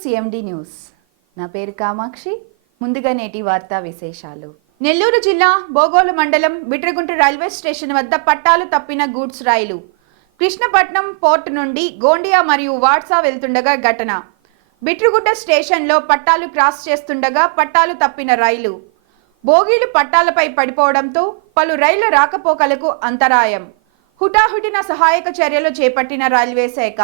CMD news. నా పేరు కామాక్షి. ముందుగా నేటి వార్తా విశేషాలు. నెల్లూరు జిల్లా బోగోలు మండలం బిట్రగుంట రైల్వే స్టేషన్ వద్ద పట్టాలు తప్పిన గూడ్స్ రైలు కృష్ణపట్నం పోర్ట్ నుండి గోండియా మరియు వాడ్సా వెళ్తుండగా ఘటన. బిట్రగుంట స్టేషన్లో పట్టాలు క్రాస్ చేస్తుండగా పట్టాలు తప్పిన రైలు బోగీలు పట్టాలపై పడిపోవడంతో పలు రైళ్ల రాకపోకలకు అంతరాయం. హుటాహుటిన సహాయక చర్యలు చేపట్టిన రైల్వే శాఖ.